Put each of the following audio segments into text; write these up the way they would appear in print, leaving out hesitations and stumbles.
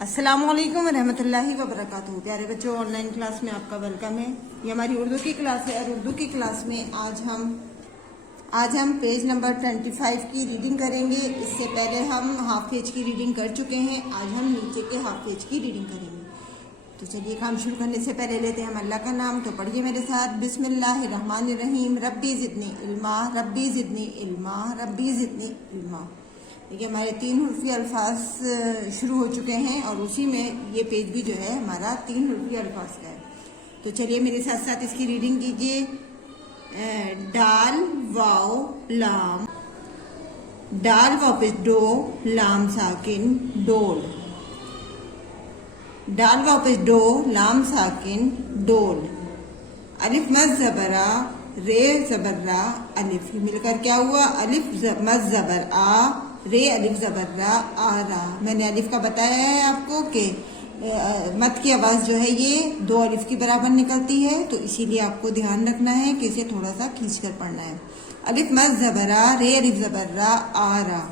अस्सलाम वालेकुम रहमतुल्लाहि व बरकातुहू। प्यारे बच्चों, ऑनलाइन क्लास में आपका वेलकम है। ये हमारी उर्दू की क्लास है और उर्दू की क्लास में आज हम पेज नंबर 25 की रीडिंग करेंगे। इससे पहले हम हाफ पेज की रीडिंग कर चुके हैं। आज हम नीचे के हाफ पेज की रीडिंग करेंगे। तो चलिए, काम शुरू करने से पहले लेते हैं हम अल्लाह का नाम। तो पढ़िए मेरे साथ, बिस्मिल्लाहिर्रहमानिर्रहीम। रब्बी ज़िदनी इल्मा, रब्बी ज़िदनी इल्मा, रब्बी ज़िदनी इल्मा। देखिए, हमारे 3 हुर्फी अल्फाज शुरू हो चुके हैं और उसी में ये पेज भी जो है हमारा 3 हुर्फी अल्फाज का है। तो चलिए मेरे साथ साथ इसकी रीडिंग कीजिए। डाल वाओ लाम, डाल वाओ पे डो, लाम साकिन डोल। डाल वाओ पे डो, लाम साकिन डोल। अलिफ मज जबरा, रे जबर्रा अलिफ, मिलकर क्या हुआ? अलिफ मज जबर आ, रे अलिफ जबर्रा आ रा। मैंने अलिफ का बताया है आपको कि मत की आवाज़ जो है ये 2 अलिफ की बराबर निकलती है, तो इसीलिए आपको ध्यान रखना है कि इसे थोड़ा सा खींच कर पढ़ना है। अलिफ मज जबरा, रे अलिफ जबर्रा आ रा।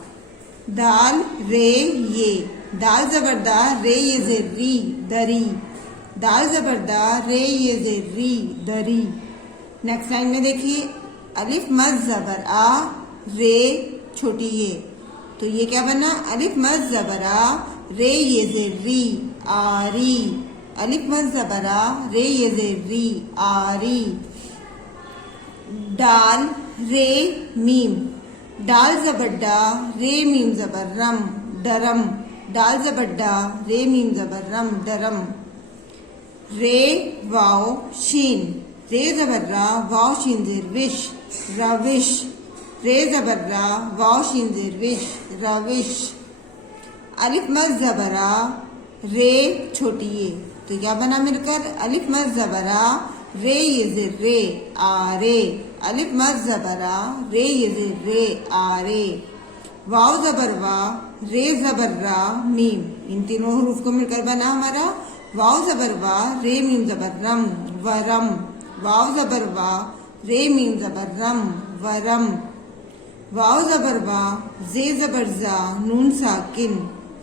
दाल रे ये, दाल जबरदा, रे ये ज़ेरी दरी। दाल जबरदा, रे ये ज़ेरी दरी। नेक्स्ट लाइन में देखिए, अलिफ मज जबर आ, रे छोटी ये, तो ये क्या बना? अलिफ मज जबरा, रे ये ज़ेरी आरी। अलिफ मज जबरा, रे ये ज़ेरी आरी। डाल रे मीम, डाल जबड्डा, रे मीम जबर्रम डरम। डाल जबड्डा, रे मीम जबर्रम डरम। रे वाओ शीन, रे जबर्रा, वाओ शीन ज़ेरविश रविश। रे जबर्रा, वाओ शीन ज़ेरविश रविश। अलिफ मज जबरा, रे छोटी ये, तो क्या बना मिलकर? अलिफ मज जबरा, रे ये ज़ेरे आरे। अलिफ मज जबरा, रे ये ज़ेरे आरे। वाओ जबरवा, रे जबर्रा मीम, इन तीनों हरूफ को मिलकर बना हमारा वाओ जबरवा, रे मीम जबर्रम वरम। वाओ जबरवा, रे मीम जबर्रम वरम। वाओ जबरवा, जे जबरजा, नून साकिन,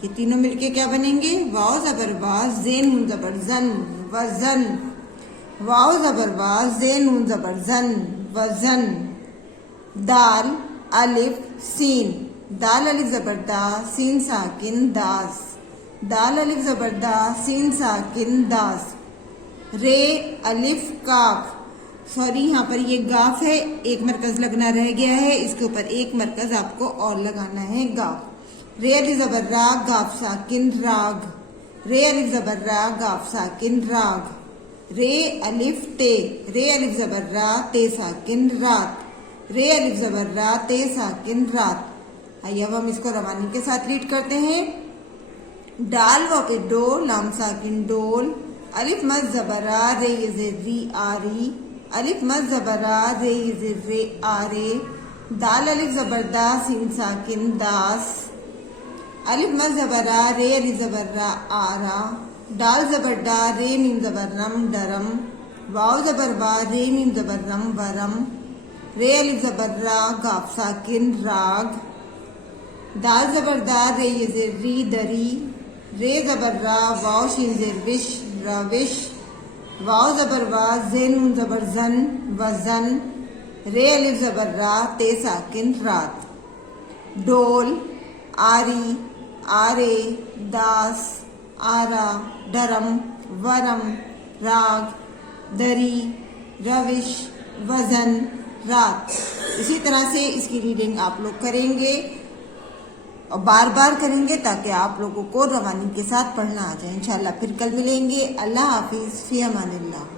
ये तीनों मिलके क्या बनेंगे? वाओ जबरवा, जे नून जबरजन वजन। वाओ जबरवा, जे नून जबरजन वजन। दाल अलिफ सीन, दाल अलिफ जबरदा, सीन साकिन दास। दाल अलिफ जबरदा, सीन साकिन दास। रे अलिफ काफ, सॉरी यहाँ पर ये गाफ है, एक मरकज लगना रह गया है, इसके ऊपर एक मरकज आपको और लगाना है, गाफ। रे अलिफ जबर्रा, गाफ साकिन राग। रे अलिफ जबर्रा, गाफ साकिन राग। रे अलिफ टे, रे अलिफ जबर्रा, ते साकिन रात। रे अलिफ जबर्रा, ते साकिन रात। आइए अब हम इसको रवानी के साथ रीड करते हैं। डाल व पे डो, लाम साकिन डोल। अलिफ मज जबरा, रे ये ज़ेरी आरी। अलिफ मज जबरा, रे ये ज़ेरे आरे। दाल अलिफ जबरदा, सीन साकिन दास। अलिफ मज जबरा, रे अलिफ जबर्रा आरा। डाल जबरदा, रे मीम जबर्रम डरम। वाओ जबरवा, रे मीम जबर्रम वरम। रे अलिफ जबर्रा, गाफ साकिन राग। दाल जबरदा, रे ये ज़ेरी दरी। रे जबर्रा, वाओ शीन ज़ेरविश रविश। वाओ जबरवा, जे नून जबरजन वजन। रे अलिफ जबर्रा, ते साकिन रात। डोल आरी, आरे, दास, आरा, डरम, वरम, राग, दरी, रविश, वजन, रात। इसी तरह से इसकी रीडिंग आप लोग करेंगे और बार बार करेंगे ताकि आप लोगों को रवानी के साथ पढ़ना आ जाए। इंशाल्लाह फिर कल मिलेंगे। अल्लाह हाफिज़, फ़ी अमानिल्लाह।